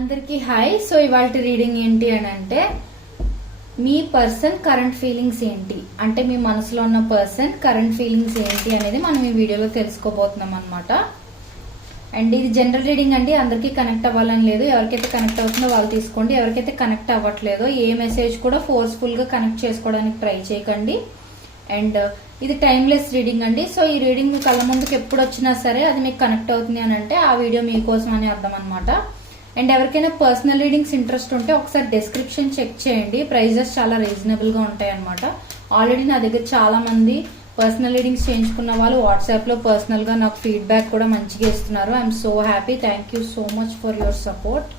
అందరికీ hi. So ఇవాల్టి reading ఏంటి అని అంటే మీ పర్సన్ కరెంట్ ఫీలింగ్స్ ఏంటి అంటే మీ మనసులో ఉన్న పర్సన్ కరెంట్ ఫీలింగ్స్ ఏంటి అనేది మనం ఈ వీడియోలో తెలుసుకోబోతున్నాం అన్నమాట. అండ్ ఇది జనరల్ రీడింగ్ అండి, అందరికీ కనెక్ట్ అవ్వాలని లేదు. ఎవరికైతే కనెక్ట్ అవుతుందో వాళ్ళు తీసుకోండి. ఎవరికైతే కనెక్ట్ అవ్వట్లేదో ఏ మెసేజ్ కూడా ఫోర్స్ఫుల్ గా కనెక్ట్ చేసుకోవడానికి ట్రై చేయకండి. అండ్ ఇది టైమ్లెస్ రీడింగ్ అండి. సో ఈ రీడింగ్ మీ కళ్ళ ముందుకు ఎప్పుడు వచ్చినా సరే అది మీకు కనెక్ట్ అవుతుంది అని అంటే ఆ వీడియో మీకోసం అని అర్థం అనమాట. అండ్ ఎవరికైనా పర్సనల్ రీడింగ్స్ ఇంట్రెస్ట్ ఉంటే ఒకసారి డిస్క్రిప్షన్ చెక్ చేయండి. ప్రైజెస్ చాలా రీజనబుల్ గా ఉంటాయి అనమాట. ఆల్రెడీ నా దగ్గర చాలా మంది పర్సనల్ రీడింగ్స్ చేయించుకున్న వాళ్ళు వాట్సాప్ లో పర్సనల్ గా నాకు ఫీడ్బ్యాక్ కూడా మంచిగా ఇస్తున్నారు. I'm so happy. Thank you so much for your support.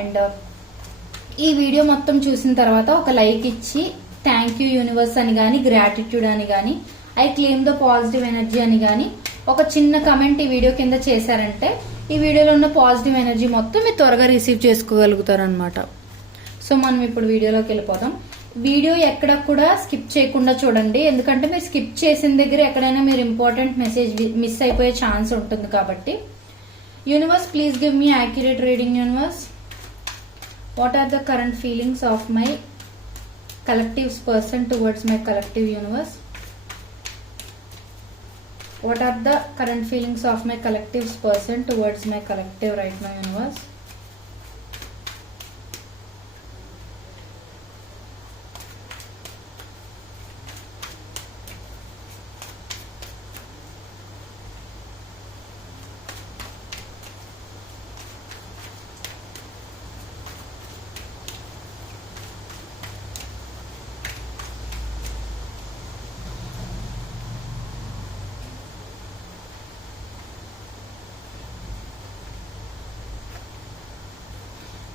And ఈ వీడియో మొత్తం చూసిన తర్వాత ఒక లైక్ ఇచ్చి థ్యాంక్ యూ యూనివర్స్ అని గానీ, గ్రాటిట్యూడ్ అని గానీ, I claim the positive energy అని గానీ ఒక చిన్న కమెంట్ ఈ వీడియో కింద చేశారంటే ఈ వీడియోలో ఉన్న పాజిటివ్ ఎనర్జీ మొత్తం మీరు త్వరగా రిసీవ్ చేసుకోగలుగుతారు అనమాట. సో మనం ఇప్పుడు వీడియోలోకి వెళ్ళిపోదాం. వీడియో ఎక్కడ కూడా స్కిప్ చేయకుండా చూడండి, ఎందుకంటే మీరు స్కిప్ చేసిన దగ్గర ఎక్కడైనా మీరు ఇంపార్టెంట్ మెసేజ్ మిస్ అయిపోయే ఛాన్స్ ఉంటుంది కాబట్టి. Universe please give me accurate reading. Universe, what are the current feelings of my collectives person towards my collective universe? What are the current feelings of my collectives person towards my collective right now, universe?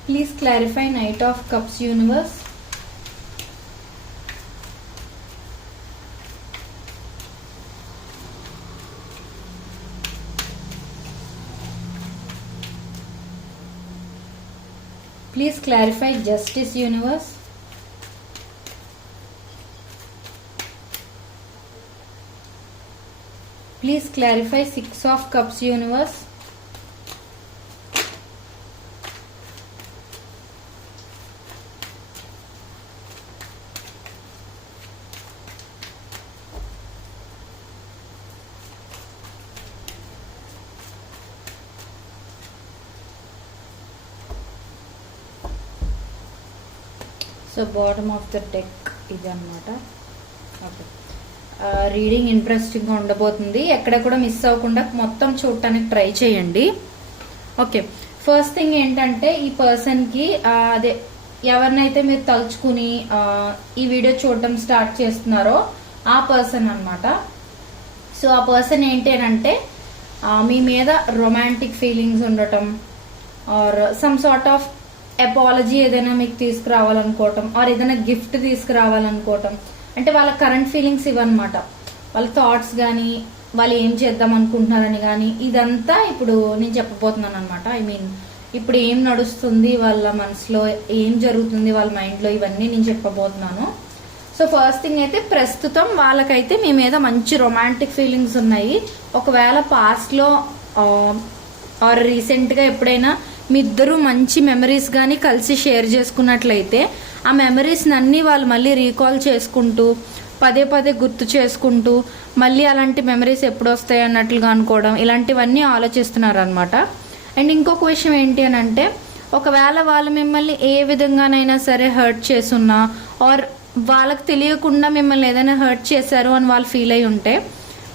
Please clarify Knight of Cups, universe. Please clarify Justice, universe. Please clarify Six of Cups, universe. So bottom of the deck ఇది అనమాట. Okay, reading interesting గా ఉండబోతుంది. ఎక్కడ కూడా miss అవ్వకుండా మొత్తం చూడటానికి try చేయండి. ఓకే, ఫస్ట్ థింగ్ ఏంటంటే ఈ పర్సన్ కి అదే ఎవరినైతే మీరు తలుచుకుని ఈ వీడియో చూడటం స్టార్ట్ చేస్తున్నారో ఆ పర్సన్ అనమాట. సో ఆ పర్సన్ ఏంటి అని అంటే మీ మీద రొమాంటిక్ ఫీలింగ్స్ ఉండటం or some sort of apology ఏదైనా మీకు తీసుకురావాలనుకోవటం ఆర్ ఏదైనా గిఫ్ట్ తీసుకురావాలనుకోవటం. అంటే వాళ్ళ కరెంట్ ఫీలింగ్స్ ఇవన్నమాట. వాళ్ళ థాట్స్ కానీ వాళ్ళు ఏం చేద్దాం అనుకుంటున్నారని కానీ ఇదంతా ఇప్పుడు నేను చెప్పబోతున్నాను అనమాట. ఐ మీన్ ఇప్పుడు ఏం నడుస్తుంది వాళ్ళ మనసులో, ఏం జరుగుతుంది వాళ్ళ మైండ్ లో, ఇవన్నీ నేను చెప్పబోతున్నాను. సో ఫస్ట్ థింగ్ అయితే ప్రస్తుతం వాళ్ళకైతే మీ మీద మంచి రొమాంటిక్ ఫీలింగ్స్ ఉన్నాయి. ఒకవేళ పాస్ట్ లో ఆర్ రీసెంట్ గా ఎప్పుడైనా మీ ఇద్దరు మంచి మెమరీస్ కానీ కలిసి షేర్ చేసుకున్నట్లయితే ఆ మెమరీస్ అన్ని వాళ్ళు మళ్ళీ రీకాల్ చేసుకుంటూ పదే పదే గుర్తు చేసుకుంటూ మళ్ళీ అలాంటి మెమరీస్ ఎప్పుడు వస్తాయి అన్నట్లుగా అనుకోవడం, ఇలాంటివన్నీ ఆలోచిస్తున్నారు అనమాట. అండ్ ఇంకొక విషయం ఏంటి అని అంటే ఒకవేళ వాళ్ళు మిమ్మల్ని ఏ విధంగానైనా సరే హర్ట్ చేసున్నా ఆర్ వాళ్ళకి తెలియకుండా మిమ్మల్ని ఏదైనా హర్ట్ చేశారు అని వాళ్ళు ఫీల్ అయి ఉంటే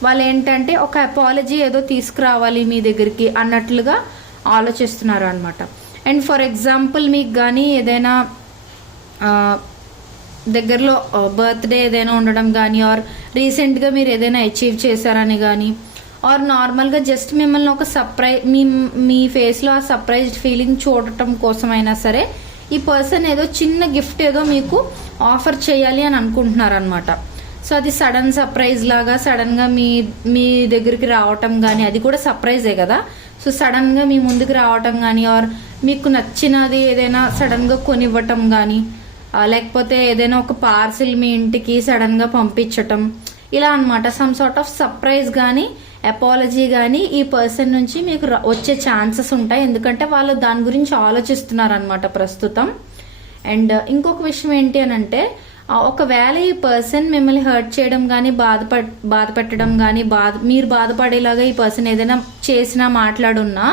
వాళ్ళు ఏంటంటే ఒక అపాలజీ ఏదో తీసుకురావాలి మీ దగ్గరికి అన్నట్లుగా ఆలోచిస్తున్నారు అనమాట. అండ్ ఫర్ ఎగ్జాంపుల్ మీకు కానీ ఏదైనా దగ్గరలో బర్త్డే ఏదైనా ఉండడం కానీ ఆర్ రీసెంట్గా మీరు ఏదైనా అచీవ్ చేశారని కానీ ఆర్ నార్మల్గా జస్ట్ మిమ్మల్ని ఒక సర్ప్రైజ్ మీ ఫేస్లో ఆ సర్ప్రైజ్డ్ ఫీలింగ్ చూడటం కోసమైనా సరే ఈ పర్సన్ ఏదో చిన్న గిఫ్ట్ ఏదో మీకు ఆఫర్ చేయాలి అని అనుకుంటున్నారు అనమాట. సో అది సడన్ సర్ప్రైజ్ లాగా సడన్ గా మీ దగ్గరికి రావటం కానీ, అది కూడా సర్ప్రైజే కదా. సో సడన్ గా మీ ముందుకు రావటం కానీ ఆర్ మీకు నచ్చినది ఏదైనా సడన్ గా కొనివ్వటం కానీ లేకపోతే ఏదైనా ఒక పార్సిల్ మీ ఇంటికి సడన్ గా పంపించటం, ఇలా అనమాట. సమ్ సార్ట్ ఆఫ్ సర్ప్రైజ్ కానీ అపాలజీ కానీ ఈ పర్సన్ నుంచి మీకు వచ్చే ఛాన్సెస్ ఉంటాయి. ఎందుకంటే వాళ్ళు దాని గురించి ఆలోచిస్తున్నారు అనమాట ప్రస్తుతం. అండ్ ఇంకొక విషయం ఏంటి అని అంటే, ఒకవేళ ఈ పర్సన్ మిమ్మల్ని హర్ట్ చేయడం కానీ బాధ పెట్టడం కానీ మీరు బాధపడేలాగా ఈ పర్సన్ ఏదైనా చేసినా మాట్లాడున్నా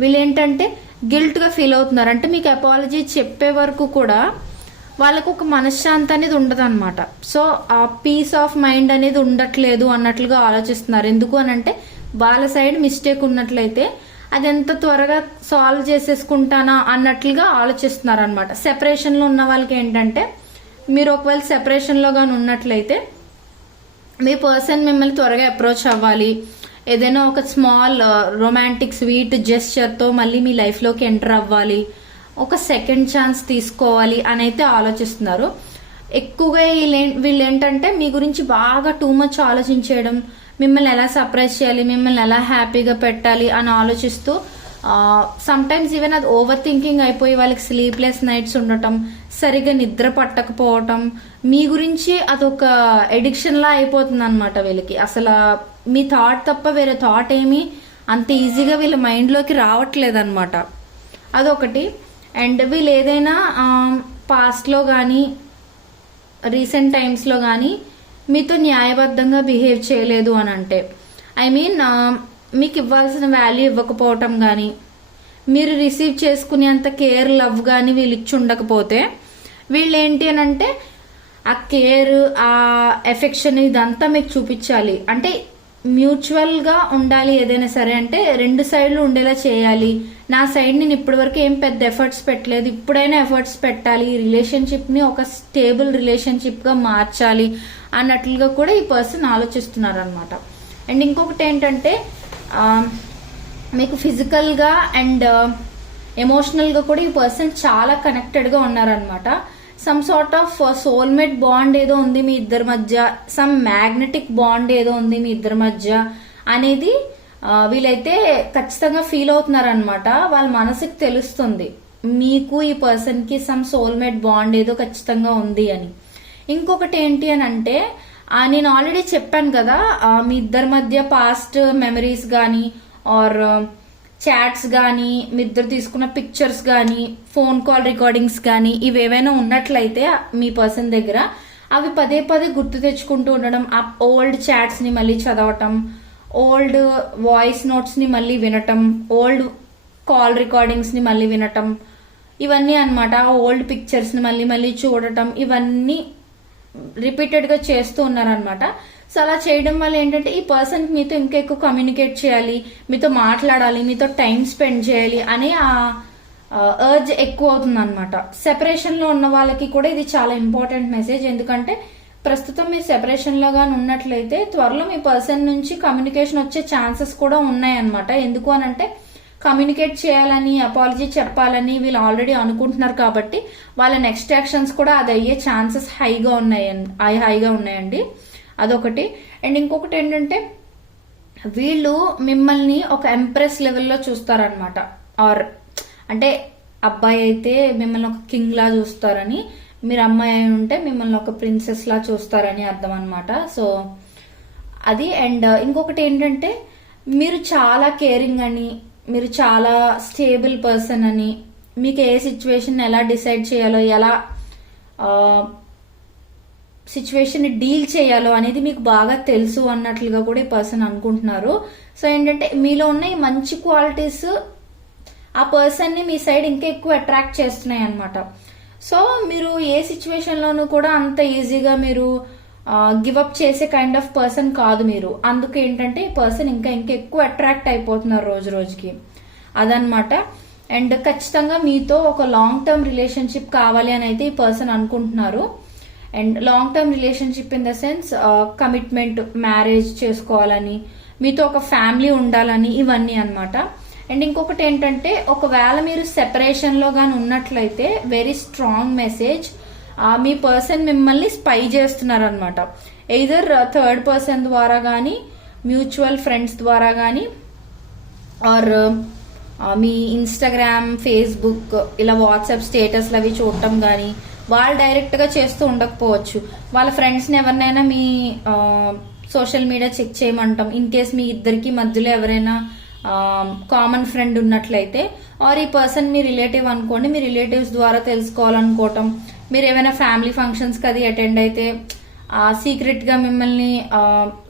వీళ్ళు ఏంటంటే గిల్ట్ గా ఫీల్ అవుతున్నారు. అంటే మీకు అపాలజీ చెప్పే వరకు కూడా వాళ్ళకు ఒక మనశ్శాంతి అనేది ఉండదు అనమాట. సో ఆ పీస్ ఆఫ్ మైండ్ అనేది ఉండట్లేదు అన్నట్లుగా ఆలోచిస్తున్నారు. ఎందుకు అని అంటే వాళ్ళ సైడ్ మిస్టేక్ ఉన్నట్లయితే అది ఎంత త్వరగా సాల్వ్ చేసేసుకుంటానా అన్నట్లుగా ఆలోచిస్తున్నారు అనమాట. సెపరేషన్ లో ఉన్న వాళ్ళకి ఏంటంటే, మీరు ఒకవేళ సెపరేషన్ లో గాని ఉన్నట్లయితే మీ పర్సన్ మిమ్మల్ని త్వరగా అప్రోచ్ అవ్వాలి, ఏదైనా ఒక స్మాల్ రొమాంటిక్ స్వీట్ జెస్చర్ తో మళ్ళీ మీ లైఫ్ లోకి ఎంటర్ అవ్వాలి, ఒక సెకండ్ ఛాన్స్ తీసుకోవాలి అని అయితే ఆలోచిస్తున్నారు. ఎక్కువగా వీళ్ళు ఏంటంటే మీ గురించి బాగా టూ మచ్ ఆలోచించేయడం, మిమ్మల్ని ఎలా సర్ప్రైజ్ చేయాలి, మిమ్మల్ని ఎలా హ్యాపీగా పెట్టాలి అని ఆలోచిస్తూ సమ్ టైమ్స్ ఈవెన్ అది ఓవర్ థింకింగ్ అయిపోయి వాళ్ళకి స్లీప్లెస్ నైట్స్ ఉండటం, సరిగా నిద్ర పట్టకపోవటం, మీ గురించి అదొక ఎడిక్షన్ లా అయిపోతుంది అనమాట వీళ్ళకి. అసలు మీ థాట్ తప్ప వేరే థాట్ ఏమీ అంత ఈజీగా వీళ్ళ మైండ్ లోకి రావట్లేదు అనమాట. అదొకటి. అండ్ వీళ్ళు ఏదైనా పాస్ట్ లో కానీ రీసెంట్ టైమ్స్ లో కానీ మీతో న్యాయబద్ధంగా బిహేవ్ చేయలేదు అని అంటే, ఐ మీన్ మీకు ఇవ్వాల్సిన వాల్యూ ఇవ్వకపోవటం కానీ, మీరు రిసీవ్ చేసుకునేంత కేర్ లవ్ కానీ వీళ్ళు ఇచ్చి ఉండకపోతే, వీళ్ళు ఏంటి అని అంటే ఆ కేర్ ఆ ఎఫెక్షన్ ఇదంతా మీకు చూపించాలి. అంటే మ్యూచువల్ గా ఉండాలి ఏదైనా సరే. అంటే రెండు సైడ్లు ఉండేలా చేయాలి. నా సైడ్ నేను ఇప్పటి వరకు ఏం పెద్ద ఎఫర్ట్స్ పెట్టలేదు, ఇప్పుడైనా ఎఫర్ట్స్ పెట్టాలి, ఈ రిలేషన్షిప్ ని ఒక స్టేబుల్ రిలేషన్షిప్ గా మార్చాలి అన్నట్లుగా కూడా ఈ పర్సన్ ఆలోచిస్తున్నారు అనమాట. అండ్ ఇంకొకటి ఏంటంటే, మీకు ఫిజికల్ గా అండ్ ఎమోషనల్ గా కూడా ఈ పర్సన్ చాలా కనెక్టెడ్ గా ఉన్నారనమాట. Some sort of soulmate bond ఏదో ఉంది మీ ఇద్దరి మధ్య, సమ్ మ్యాగ్నెటిక్ బాండ్ ఏదో ఉంది మీ ఇద్దరి మధ్య అనేది వీళ్ళైతే ఖచ్చితంగా ఫీల్ అవుతున్నారు అనమాట. వాళ్ళ మనసుకి తెలుస్తుంది మీకు ఈ పర్సన్ కి సమ్ సోల్మేట్ బాండ్ ఏదో ఖచ్చితంగా ఉంది అని. ఇంకొకటి ఏంటి అని అంటే, నేను ఆల్రెడీ చెప్పాను కదా, మీ ఇద్దరి మధ్య పాస్ట్ మెమరీస్ గానీ ఆర్ చాట్స్ గానీ, మీ ఇద్దరు తీసుకున్న పిక్చర్స్ గానీ, ఫోన్ కాల్ రికార్డింగ్స్ గానీ ఇవేవైనా ఉన్నట్లయితే మీ పర్సన్ దగ్గర, అవి పదే పదే గుర్తు తెచ్చుకుంటూ ఉండడం, ఆ ఓల్డ్ చాట్స్ ని మళ్ళీ చదవటం, ఓల్డ్ వాయిస్ నోట్స్ ని మళ్ళీ వినటం, ఓల్డ్ కాల్ రికార్డింగ్స్ ని మళ్ళీ వినటం, ఇవన్నీ అన్నమాట. ఓల్డ్ పిక్చర్స్ ని మళ్ళీ మళ్ళీ చూడటం, ఇవన్నీ రిపీటెడ్ గా చేస్తూ ఉన్నారనమాట. సో అలా చేయడం వల్ల ఏంటంటే ఈ పర్సన్ మీతో ఇంకా ఎక్కువ కమ్యూనికేట్ చేయాలి, మీతో మాట్లాడాలి, మీతో టైం స్పెండ్ చేయాలి అనే ఆ అర్జ్ ఎక్కువ అవుతుంది అనమాట. సెపరేషన్ లో ఉన్న వాళ్ళకి కూడా ఇది చాలా ఇంపార్టెంట్ మెసేజ్. ఎందుకంటే ప్రస్తుతం మీరు సెపరేషన్ లో గాని ఉన్నట్లయితే త్వరలో మీ పర్సన్ నుంచి కమ్యూనికేషన్ వచ్చే ఛాన్సెస్ కూడా ఉన్నాయన్నమాట. ఎందుకు అనంటే కమ్యూనికేట్ చేయాలని, అపాలజీ చెప్పాలని వీళ్ళు ఆల్రెడీ అనుకుంటున్నారు కాబట్టి వాళ్ళ నెక్స్ట్ యాక్షన్స్ కూడా అది అయ్యే ఛాన్సెస్ హైగా ఉన్నాయండి. అదొకటి. అండ్ ఇంకొకటి ఏంటంటే, వీళ్ళు మిమ్మల్ని ఒక ఎంప్రెస్ లెవెల్లో చూస్తారనమాట. ఆర్ అంటే అబ్బాయి అయితే మిమ్మల్ని ఒక కింగ్ లా చూస్తారని, మీరు అమ్మాయి అయి ఉంటే మిమ్మల్ని ఒక ప్రిన్సెస్ లా చూస్తారని అర్థం అనమాట. సో అది. అండ్ ఇంకొకటి ఏంటంటే, మీరు చాలా కేరింగ్ అని, మీరు చాలా స్టేబుల్ పర్సన్ అని, మీకు ఏ సిచ్యువేషన్ ఎలా డిసైడ్ చేయాలో, ఎలా సిచ్యువేషన్ ని డీల్ చేయాలో అనేది మీకు బాగా తెలుసు అన్నట్లుగా కూడా ఈ పర్సన్ అనుకుంటున్నారు. సో ఏంటంటే మీలో ఉన్న ఈ మంచి క్వాలిటీస్ ఆ పర్సన్ ని మీ సైడ్ ఇంకా ఎక్కువ అట్రాక్ట్ చేస్తున్నాయి అనమాట. సో మీరు ఏ సిచ్యువేషన్ లోనూ కూడా అంత ఈజీగా మీరు గివప్ చేసే కైండ్ ఆఫ్ పర్సన్ కాదు మీరు. అందుకు ఏంటంటే ఈ పర్సన్ ఇంకా ఎక్కువ అట్రాక్ట్ అయిపోతున్నారు రోజు రోజుకి, అదనమాట. అండ్ ఖచ్చితంగా మీతో ఒక లాంగ్ టర్మ్ రిలేషన్షిప్ కావాలి అని అయితే ఈ పర్సన్ అనుకుంటున్నారు. And long term relationship in the sense commitment, marriage చేసుకోవాలని, మీతో ఒక ఫ్యామిలీ ఉండాలని, ఇవన్నీ అన్నమాట. అండ్ ఇంకొకటి ఏంటంటే, ఒకవేళ మీరు సెపరేషన్ లో గాని ఉన్నట్లయితే వెరీ స్ట్రాంగ్ మెసేజ్, మీ పర్సన్ మిమ్మల్ని స్పై చేస్తున్నారు అనమాట. ఎయిదర్ థర్డ్ పర్సన్ ద్వారా గానీ, మ్యూచువల్ ఫ్రెండ్స్ ద్వారా గానీ, ఆర్ మీ ఇన్స్టాగ్రామ్, ఫేస్బుక్, ఇలా వాట్సాప్ స్టేటస్లు అవి చూడటం గానీ, వాళ్ళు డైరెక్ట్ గా చేస్తూ ఉండకపోవచ్చు. వాళ్ళ ఫ్రెండ్స్ ని ఎవరినైనా మీ సోషల్ మీడియా చెక్ చేయమంటాం. ఇన్ కేస్ మీ ఇద్దరికి మధ్యలో ఎవరైనా కామన్ ఫ్రెండ్ ఉన్నట్లయితే, ఆర్ ఈ పర్సన్ మీ రిలేటివ్ అనుకోండి, మీ రిలేటివ్స్ ద్వారా తెలుసుకోవాలనుకోవటం, మీరు ఏమైనా ఫ్యామిలీ ఫంక్షన్స్ కి అది అటెండ్ అయితే సీక్రెట్ గా మిమ్మల్ని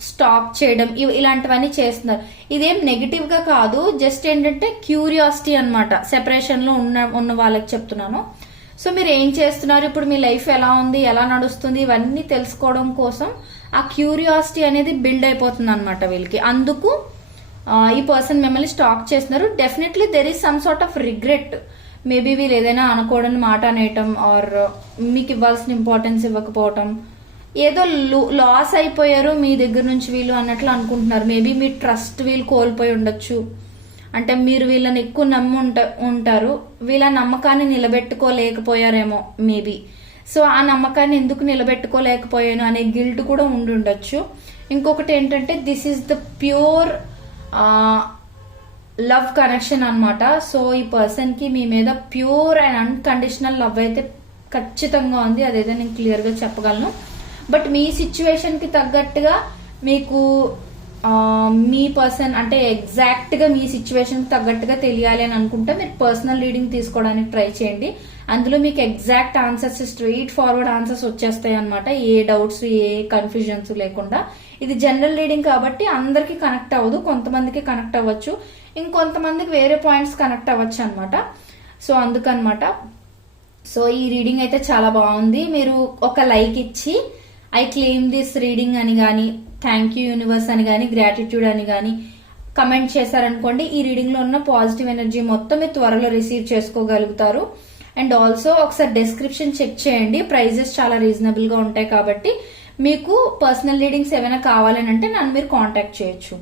స్టాక్ చేయడం, ఇలాంటివన్నీ చేస్తున్నారు. ఇదేం నెగిటివ్ గా కాదు, జస్ట్ ఏంటంటే క్యూరియాసిటీ అన్నమాట. సెపరేషన్ లో ఉన్న వాళ్ళకి చెప్తున్నాను. సో మీరు ఏం చేస్తున్నారు, ఇప్పుడు మీ లైఫ్ ఎలా ఉంది, ఎలా నడుస్తుంది, ఇవన్నీ తెలుసుకోవడం కోసం ఆ క్యూరియాసిటీ అనేది బిల్డ్ అయిపోతుంది అనమాట వీళ్ళకి. అందుకు ఈ పర్సన్ మిమ్మల్ని స్టాక్ చేస్తున్నారు. Definitely there is some sort of regret. Maybe వీళ్ళు ఏదైనా అనకూడని మాట అనేయటం, ఆర్ మీకు ఇవ్వాల్సిన ఇంపార్టెన్స్ ఇవ్వకపోవటం, ఏదో లాస్ అయిపోయారు మీ దగ్గర నుంచి వీళ్ళు అన్నట్లు అనుకుంటున్నారు. మేబీ మీ ట్రస్ట్ వీళ్ళు కోల్పోయి ఉండొచ్చు. అంటే మీరు వీళ్ళని ఎక్కువ నమ్మి ఉంటారు, వీళ్ళ నమ్మకాన్ని నిలబెట్టుకోలేకపోయారేమో మేబీ. సో ఆ నమ్మకాన్ని ఎందుకు నిలబెట్టుకోలేకపోయాను అనే గిల్ట్ కూడా ఉండి ఉండొచ్చు. ఇంకొకటి ఏంటంటే this is the pure love connection అన్నమాట. సో ఈ పర్సన్ కి మీ మీద ప్యూర్ అండ్ అన్కండిషనల్ లవ్ అయితే ఖచ్చితంగా ఉంది, అదైతే నేను క్లియర్ గా చెప్పగలను. బట్ మీ సిచ్యువేషన్ కి తగ్గట్టుగా మీకు మీ పర్సన్ అంటే ఎగ్జాక్ట్ గా మీ సిచ్యువేషన్ కి తగ్గట్టుగా తెలియాలి అని అనుకుంటే మీరు పర్సనల్ రీడింగ్ తీసుకోవడానికి ట్రై చేయండి. అందులో మీకు exact answers, straight forward answers వచ్చేస్తాయి అనమాట. ఏ డౌట్స్, ఏ కన్ఫ్యూజన్స్ లేకుండా. ఇది జనరల్ రీడింగ్ కాబట్టి అందరికి కనెక్ట్ అవ్వదు, కొంతమందికి కనెక్ట్ అవ్వచ్చు, ఇంకొంతమందికి వేరే పాయింట్స్ కనెక్ట్ అవ్వచ్చు అనమాట. సో అందుకనమాట. సో ఈ రీడింగ్ అయితే చాలా బాగుంది. మీరు ఒక లైక్ ఇచ్చి ఐ క్లెయిమ్ దిస్ రీడింగ్ అని గాని, థ్యాంక్ యూ యూనివర్స్ అని గాని, గ్రాటిట్యూడ్ అని గాని కమెంట్ చేశారనుకోండి, ఈ రీడింగ్ లో ఉన్న పాజిటివ్ ఎనర్జీ మొత్తం మీరు త్వరలో రిసీవ్ చేసుకోగలుగుతారు. అండ్ ఆల్సో ఒకసారి డిస్క్రిప్షన్ చెక్ చేయండి, ప్రైజెస్ చాలా రీజనబుల్ గా ఉంటాయి కాబట్టి మీకు పర్సనల్ రీడింగ్స్ ఏమైనా కావాలని అంటే నన్ను మీరు కాంటాక్ట్ చేయొచ్చు.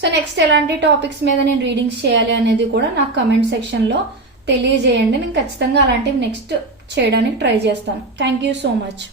సో నెక్స్ట్ ఎలాంటి టాపిక్స్ మీద నేను రీడింగ్స్ చేయాలి అనేది కూడా నాకు కమెంట్ సెక్షన్ లో తెలియజేయండి. నేను ఖచ్చితంగా అలాంటివి నెక్స్ట్ చేయడానికి ట్రై చేస్తాను. Thank you so much.